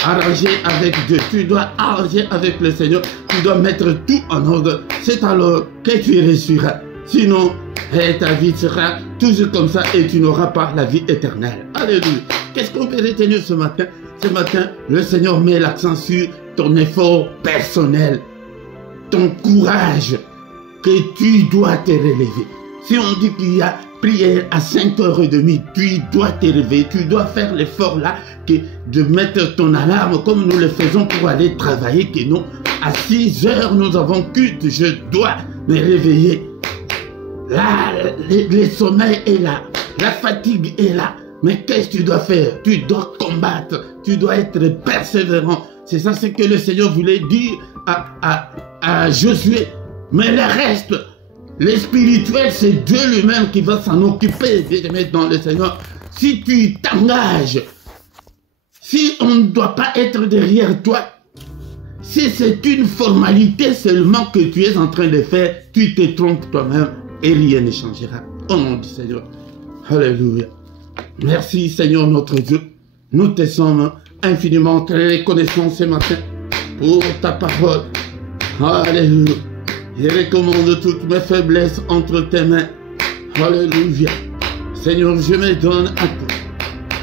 Arranger avec Dieu. Tu dois arranger avec le Seigneur. Tu dois mettre tout en ordre. C'est alors que tu réussiras. Sinon, ta vie sera toujours comme ça et tu n'auras pas la vie éternelle. Alléluia. Qu'est-ce qu'on peut retenir ce matin? Ce matin, le Seigneur met l'accent sur ton effort personnel, ton courage, que tu dois te relever. Si on dit qu'il y a prière à 5h30, tu dois te réveiller, tu dois faire l'effort là, de mettre ton alarme comme nous le faisons pour aller travailler, que non, à 6h nous avons culte, je dois me réveiller. Là, le sommeil est là, la fatigue est là. Mais qu'est-ce que tu dois faire? Tu dois combattre, tu dois être persévérant. C'est ça ce que le Seigneur voulait dire à Josué. Mais le reste, le spirituel, c'est Dieu lui-même qui va s'en occuper, bien-aimé dans le Seigneur. Si tu t'engages, si on ne doit pas être derrière toi, si c'est une formalité seulement que tu es en train de faire, tu te trompes toi-même et rien ne changera. Au nom du Seigneur. Alléluia. Merci Seigneur notre Dieu. Nous te sommes infiniment très reconnaissants ce matin pour ta parole. Alléluia. Je recommande toutes mes faiblesses entre tes mains. Alléluia. Seigneur, je me donne à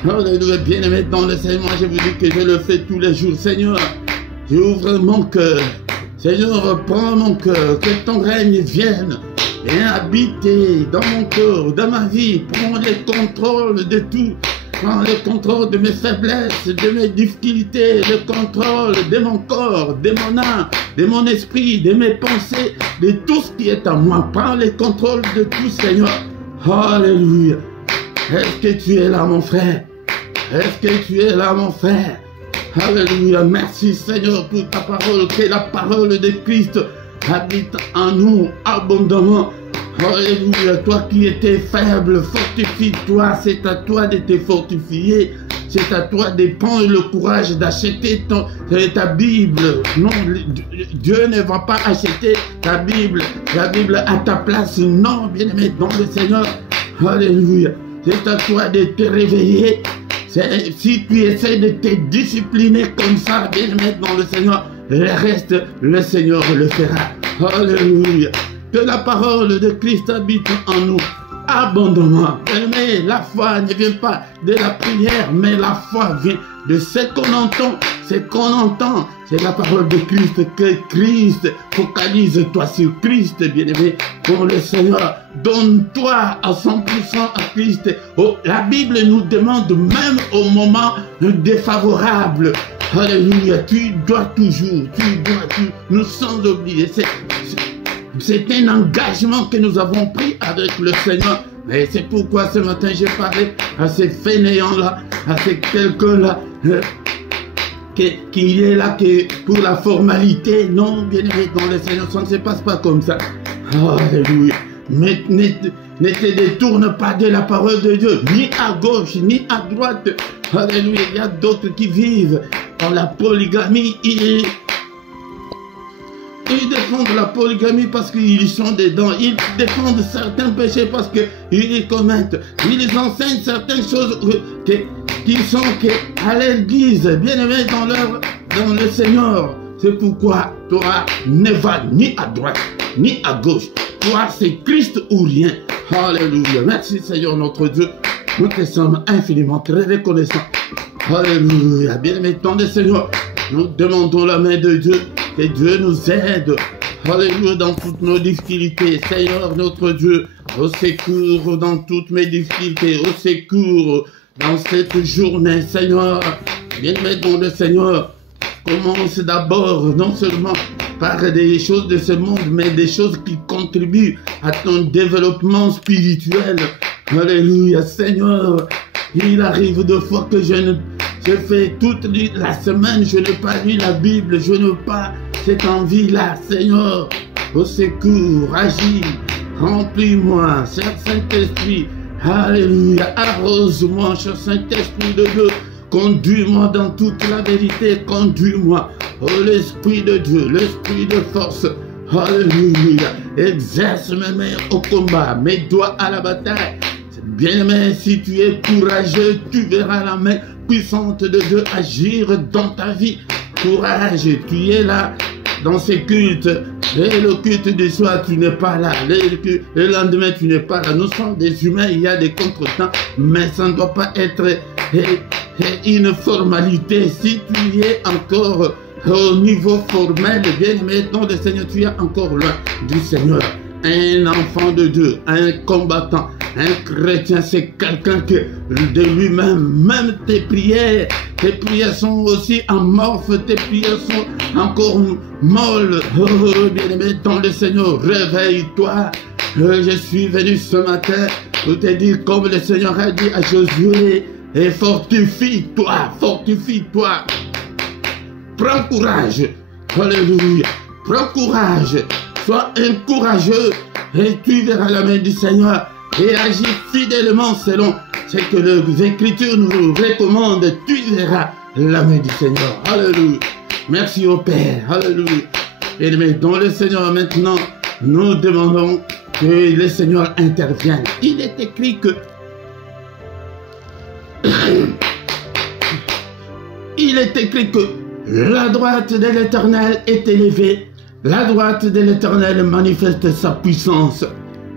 toi. Alléluia. Bien-aimé dans le Seigneur, je vous dis que je le fais tous les jours. Seigneur, j'ouvre mon cœur. Seigneur, prends mon cœur. Que ton règne vienne. viens habiter dans mon corps, dans ma vie, prends le contrôle de tout. Prends le contrôle de mes faiblesses, de mes difficultés, le contrôle de mon corps, de mon âme, de mon esprit, de mes pensées, de tout ce qui est à moi. Prends le contrôle de tout, Seigneur. Alléluia. Est-ce que tu es là, mon frère? Est-ce que tu es là, mon frère? Alléluia. Merci, Seigneur, pour ta parole. Que la parole de Christ habite en nous abondamment. Alléluia, toi qui étais faible, fortifie-toi, c'est à toi de te fortifier, c'est à toi de prendre le courage d'acheter ta Bible. Non, Dieu ne va pas acheter ta Bible, la Bible à ta place, non, bien-aimé dans le Seigneur. Alléluia, c'est à toi de te réveiller. Si tu essaies de te discipliner comme ça, bien-aimé dans le Seigneur, le reste, le Seigneur le fera. Alléluia. Que la parole de Christ habite en nous abondamment. Mais la foi ne vient pas de la prière, mais la foi vient de ce qu'on entend. Ce qu'on entend, c'est la parole de Christ. Que Christ, focalise-toi sur Christ, bien-aimé, pour le Seigneur. Donne-toi à 100% à Christ. Oh, la Bible nous demande, même au moment défavorable, alléluia, tu dois toujours, nous sans oublier. C'est un engagement que nous avons pris avec le Seigneur. Et c'est pourquoi ce matin j'ai parlé à ces fainéants-là, à ces quelqu'un-là, qui est là que pour la formalité. Non, bien aimé dans le Seigneur, ça ne se passe pas comme ça. Alléluia. Mais ne te détourne pas de la parole de Dieu, ni à gauche, ni à droite. Alléluia. Il y a d'autres qui vivent dans la polygamie. Ils défendent la polygamie parce qu'ils sont dedans. Ils défendent certains péchés parce qu'ils les commettent. Ils enseignent certaines choses qui sont à l'église, bien aimés dans le Seigneur. C'est pourquoi toi ne vas ni à droite, ni à gauche. Toi, c'est Christ ou rien. Alléluia. Merci Seigneur notre Dieu. Nous te sommes infiniment très reconnaissants. Alléluia. Bien aimés dans le Seigneur, nous demandons la main de Dieu. Que Dieu nous aide, alléluia, dans toutes nos difficultés. Seigneur notre Dieu, au secours dans toutes mes difficultés, au secours dans cette journée, Seigneur. Bien-aimé dans le Seigneur, commence d'abord, non seulement par des choses de ce monde, mais des choses qui contribuent à ton développement spirituel. Alléluia, Seigneur. Il arrive de fois que je fais toute la semaine, je n'ai pas lu la Bible, je n'ai pas cette envie-là, Seigneur. Au secours, agis, remplis-moi, cher Saint-Esprit. Alléluia, arrose-moi, cher Saint-Esprit de Dieu. Conduis-moi dans toute la vérité, conduis-moi. Oh, l'Esprit de Dieu, l'Esprit de force. Alléluia, exerce mes mains au combat, mes doigts à la bataille. Bien-aimé, si tu es courageux, tu verras la main puissante de Dieu agir dans ta vie. Courage, tu es là dans ces cultes. Et le culte du soir, tu n'es pas là. Le lendemain, tu n'es pas là. Nous sommes des humains, il y a des contretemps, mais ça ne doit pas être une formalité. Si tu es encore au niveau formel, bien-aimé, dans le Seigneur, tu es encore loin du Seigneur. Un enfant de Dieu, un combattant, un chrétien, c'est quelqu'un que de lui-même, même tes prières sont aussi amorphes, tes prières sont encore molles. Oh, bien-aimé dans le Seigneur, réveille-toi. Je suis venu ce matin pour te dire, comme le Seigneur a dit à Josué, et fortifie-toi, fortifie-toi. Prends courage. Alléluia. Prends courage. Sois un courageux et tu verras la main du Seigneur et agis fidèlement selon ce que les Écritures nous recommandent. Tu verras la main du Seigneur. Alléluia. Merci au Père. Alléluia. Et dans le Seigneur maintenant, nous demandons que le Seigneur intervienne. Il est écrit que il est écrit que la droite de l'Éternel est élevée. La droite de l'Éternel manifeste sa puissance.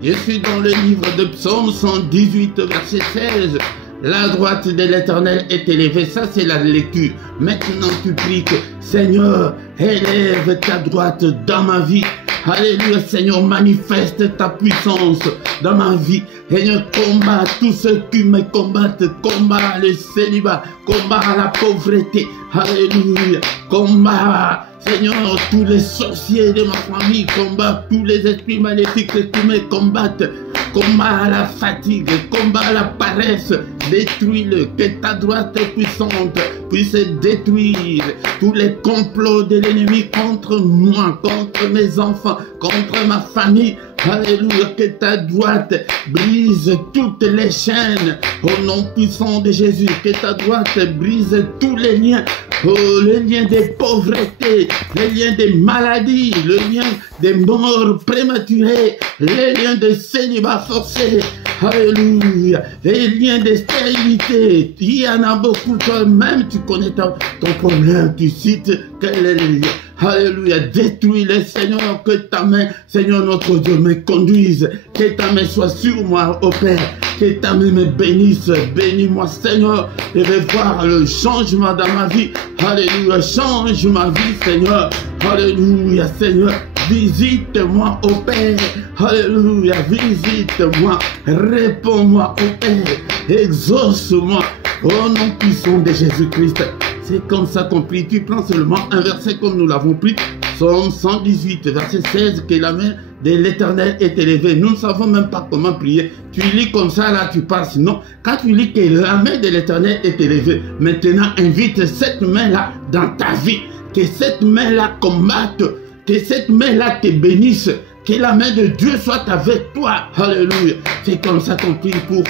Je suis dans le livre de Psaume 118, verset 16. La droite de l'Éternel est élevée. Ça, c'est la lecture. Maintenant, tu pries que, Seigneur, élève ta droite dans ma vie. Alléluia, Seigneur, manifeste ta puissance dans ma vie. Seigneur, combat tous ceux qui me combattent. Combat le célibat, combat la pauvreté. Alléluia, combat, Seigneur, tous les sorciers de ma famille. Combat tous les esprits maléfiques qui me combattent. Combat la fatigue, combat la paresse. Détruis-le, que ta droite puissante puisse détruire tous les complots de l'ennemi contre moi, contre mes enfants, contre ma famille. Alléluia, que ta droite brise toutes les chaînes au nom puissant de Jésus. Que ta droite brise tous les liens, les liens des pauvretés, les liens des maladies, le lien des morts prématurées, les liens de célibat forcé. Alléluia, les liens de stérilité. Il y en a beaucoup, toi-même tu connais ton problème, tu cites quel est le lien. Alléluia, détruis-les, Seigneur, que ta main, Seigneur notre Dieu, me conduise, que ta main soit sur moi, ô Père, que ta main me bénisse, bénis-moi, Seigneur, je vais voir le changement dans ma vie. Alléluia, change ma vie, Seigneur. Alléluia, Seigneur, visite-moi, ô Père. Alléluia, visite-moi, réponds-moi, ô Père, exauce-moi, au nom puissant de Jésus-Christ. C'est comme ça qu'on prie. Tu prends seulement un verset comme nous l'avons pris. Psaume 118, verset 16, que la main de l'Éternel est élevée. Nous ne savons même pas comment prier. Tu lis comme ça, là, tu pars. Sinon, quand tu lis que la main de l'Éternel est élevée, maintenant, invite cette main-là dans ta vie. Que cette main-là combatte. Que cette main-là te bénisse. Que la main de Dieu soit avec toi. Alléluia. C'est comme ça qu'on prie pour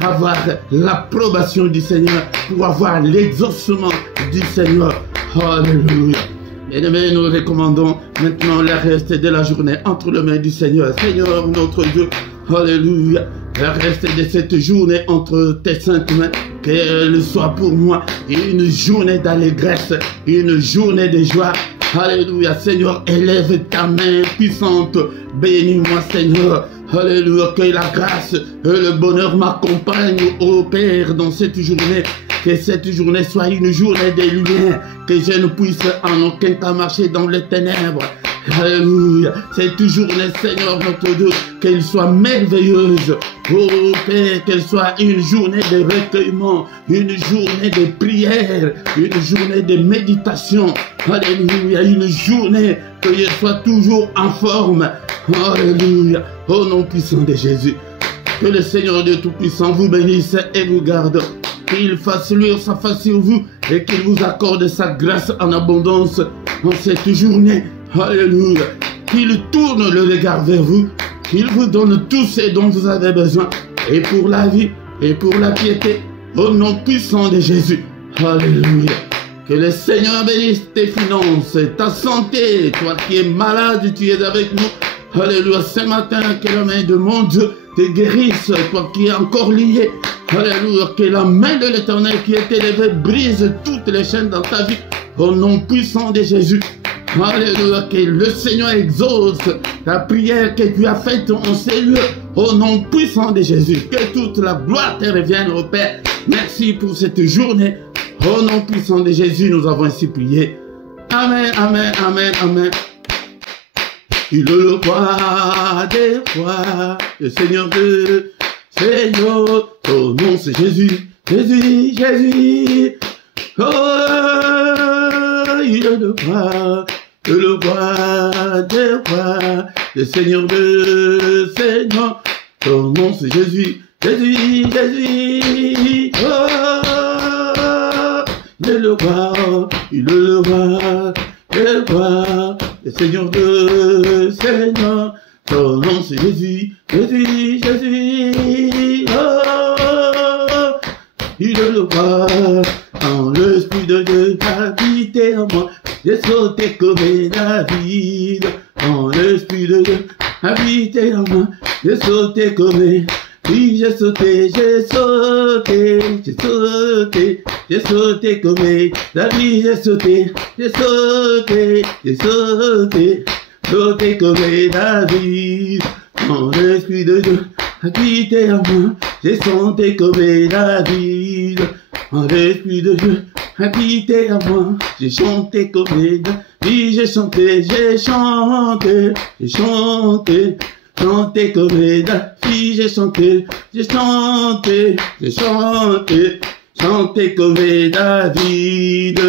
avoir l'approbation du Seigneur, pour avoir l'exaucement du Seigneur. Alléluia. Bien-aimés, nous recommandons maintenant le reste de la journée entre les mains du Seigneur. Seigneur notre Dieu, alléluia. Le reste de cette journée entre tes saintes mains, qu'elle soit pour moi une journée d'allégresse, une journée de joie. Alléluia, Seigneur, élève ta main puissante. Bénis-moi, Seigneur. Alléluia, que la grâce et le bonheur m'accompagnent, ô Père, dans cette journée. Que cette journée soit une journée de lumière. Que je ne puisse en aucun cas marcher dans les ténèbres. Alléluia. Cette journée, Seigneur, notre Dieu, qu'elle soit merveilleuse. Oh Père, qu'elle soit une journée de recueillement, une journée de prière, une journée de méditation. Alléluia. Une journée que je sois toujours en forme. Alléluia. Au nom puissant de Jésus. Que le Seigneur Dieu Tout-Puissant vous bénisse et vous garde. Qu'il fasse luire sa face sur vous et qu'il vous accorde sa grâce en abondance en cette journée. Alléluia. Qu'il tourne le regard vers vous. Qu'il vous donne tout ce dont vous avez besoin. Et pour la vie et pour la piété. Au nom puissant de Jésus. Alléluia. Que le Seigneur bénisse tes finances, ta santé. Toi qui es malade, tu es avec nous. Alléluia. Ce matin, que la main de mon Dieu te guérisse. Toi qui es encore lié. Alléluia. Que la main de l'Éternel qui est élevée brise toutes les chaînes dans ta vie. Au nom puissant de Jésus. Alléluia, que le Seigneur exauce la prière que tu as faite en ces lieux. Au nom puissant de Jésus, que toute la gloire te revienne au Père. Merci pour cette journée. Au nom puissant de Jésus, nous avons ainsi prié. Amen, amen, amen, amen. Il est le roi des rois, le Seigneur de Seigneur. Ton nom c'est Jésus, Jésus, Jésus. Oh, il est le roi des rois, le Seigneur de Seigneur. Ton nom c'est Jésus, Jésus, Jésus. Oh, il est le roi, le Seigneur de Seigneur. Ton nom c'est Jésus, Jésus, Jésus. Oh, il est le roi. Quand l'Esprit de Dieu habitait en moi, j'ai sauté comme David. Quand l'Esprit de Dieu habitait en moi, j'ai sauté comme oui, j'ai sauté, j'ai sauté, j'ai sauté, j'ai sauté comme David, j'ai sauté, j'ai sauté, j'ai sauté, sauté comme David. Quand l'Esprit de Dieu habité en moi, j'ai sauté comme David. Quand l'Esprit de Dieu habité à moi, j'ai chanté comme les gars, oui j'ai chanté, chanté comme les gars, oui j'ai chanté comme les David.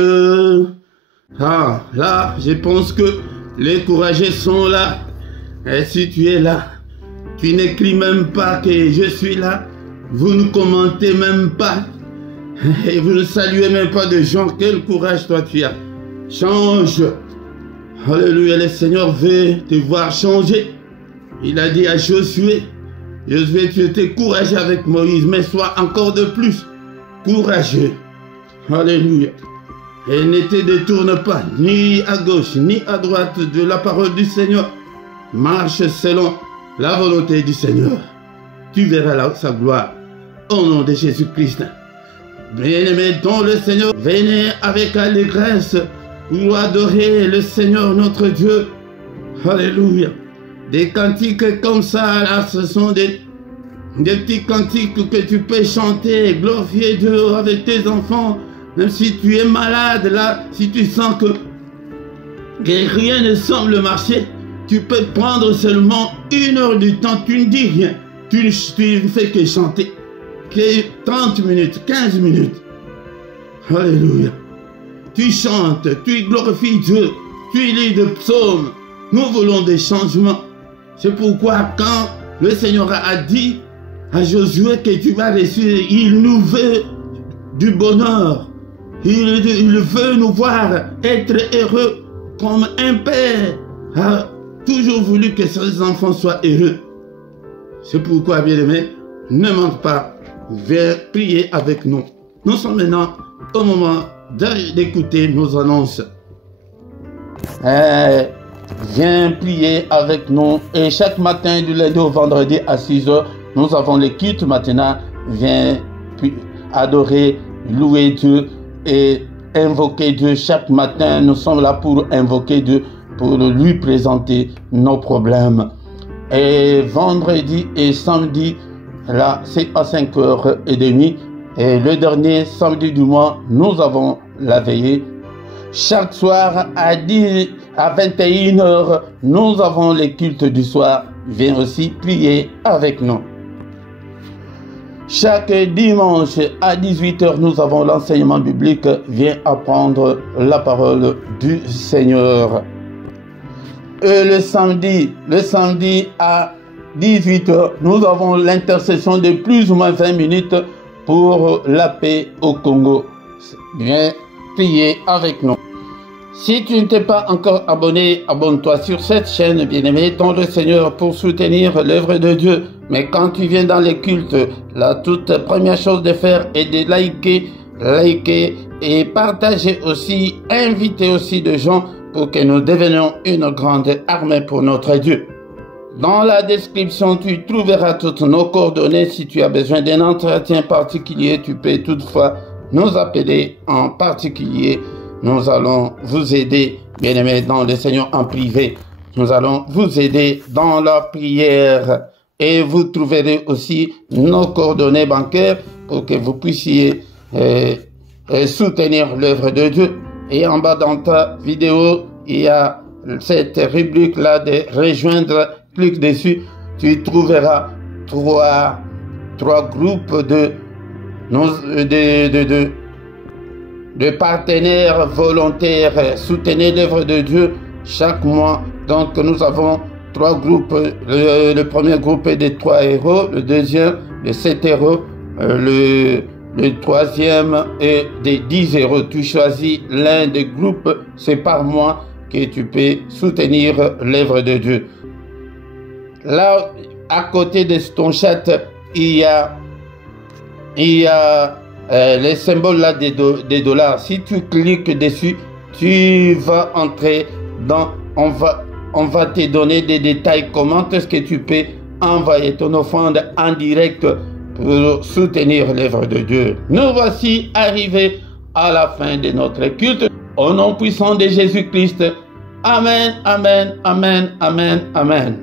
Ah, là, je pense que les courageux sont là, et si tu es là, tu n'écris même pas que je suis là, vous ne commentez même pas, et vous ne saluez même pas de gens. Quel courage toi tu as. Change. Alléluia, le Seigneur veut te voir changer. Il a dit à Josué, Josué, tu étais courageux avec Moïse, mais sois encore de plus courageux. Alléluia. Et ne te détourne pas, ni à gauche, ni à droite de la parole du Seigneur. Marche selon la volonté du Seigneur. Tu verras sa gloire. Au nom de Jésus-Christ. Bien-aimés dans le Seigneur, venez avec allégresse pour adorer le Seigneur notre Dieu. Alléluia. Des cantiques comme ça, là, ce sont des petits cantiques que tu peux chanter, glorifier Dieu avec tes enfants. Même si tu es malade, là, si tu sens que rien ne semble marcher, tu peux prendre seulement 1 heure du temps, tu ne dis rien. Tu ne fais que chanter. Que 30 minutes, 15 minutes. Alléluia. Tu chantes, tu glorifies Dieu, tu lis des psaumes. Nous voulons des changements. C'est pourquoi quand le Seigneur a dit à Josué que tu vas réussir, il nous veut du bonheur. Il veut nous voir être heureux comme un père a toujours voulu que ses enfants soient heureux. C'est pourquoi, bien-aimés, ne manque pas, viens prier avec nous. Nous sommes maintenant au moment d'écouter nos annonces. Viens prier avec nous. Et chaque matin, du lundi au vendredi à 6 h, nous avons les cultes maintenant. Viens adorer, louer Dieu et invoquer Dieu. Chaque matin, nous sommes là pour invoquer Dieu, pour lui présenter nos problèmes. Et vendredi et samedi, là, c'est à 5h30. Et le dernier samedi du mois, nous avons la veillée. Chaque soir à 21 h, nous avons les cultes du soir. Viens aussi prier avec nous. Chaque dimanche à 18 h, nous avons l'enseignement biblique. Viens apprendre la parole du Seigneur. Et le samedi à 18 h, nous avons l'intercession de plus ou moins 20 minutes pour la paix au Congo. Viens prier avec nous. Si tu ne t'es pas encore abonné, abonne-toi sur cette chaîne, bien-aimé, dans le Seigneur, pour soutenir l'œuvre de Dieu. Mais quand tu viens dans les cultes, la toute première chose de faire est de liker et partager aussi, inviter aussi des gens pour que nous devenions une grande armée pour notre Dieu. Dans la description, tu trouveras toutes nos coordonnées. Si tu as besoin d'un entretien particulier, tu peux toutefois nous appeler en particulier. Nous allons vous aider, bien-aimés, dans le Seigneur en privé. Nous allons vous aider dans la prière. Et vous trouverez aussi nos coordonnées bancaires pour que vous puissiez soutenir l'œuvre de Dieu. Et en bas dans ta vidéo, il y a cette rubrique-là de rejoindre. Clique dessus, tu trouveras trois groupes de partenaires volontaires. Soutenez l'œuvre de Dieu chaque mois. Donc nous avons 3 groupes. Le premier groupe est de 3 €, le deuxième de 7 €, le troisième est de 10 €. Tu choisis l'un des groupes, c'est par mois que tu peux soutenir l'œuvre de Dieu. Là, à côté de ton chat, il y a les symboles là des dollars. Si tu cliques dessus, tu vas entrer dans, on va te donner des détails, comment est-ce que tu peux envoyer ton offrande en direct pour soutenir l'œuvre de Dieu. Nous voici arrivés à la fin de notre culte. Au nom puissant de Jésus-Christ. Amen, amen, amen, amen, amen.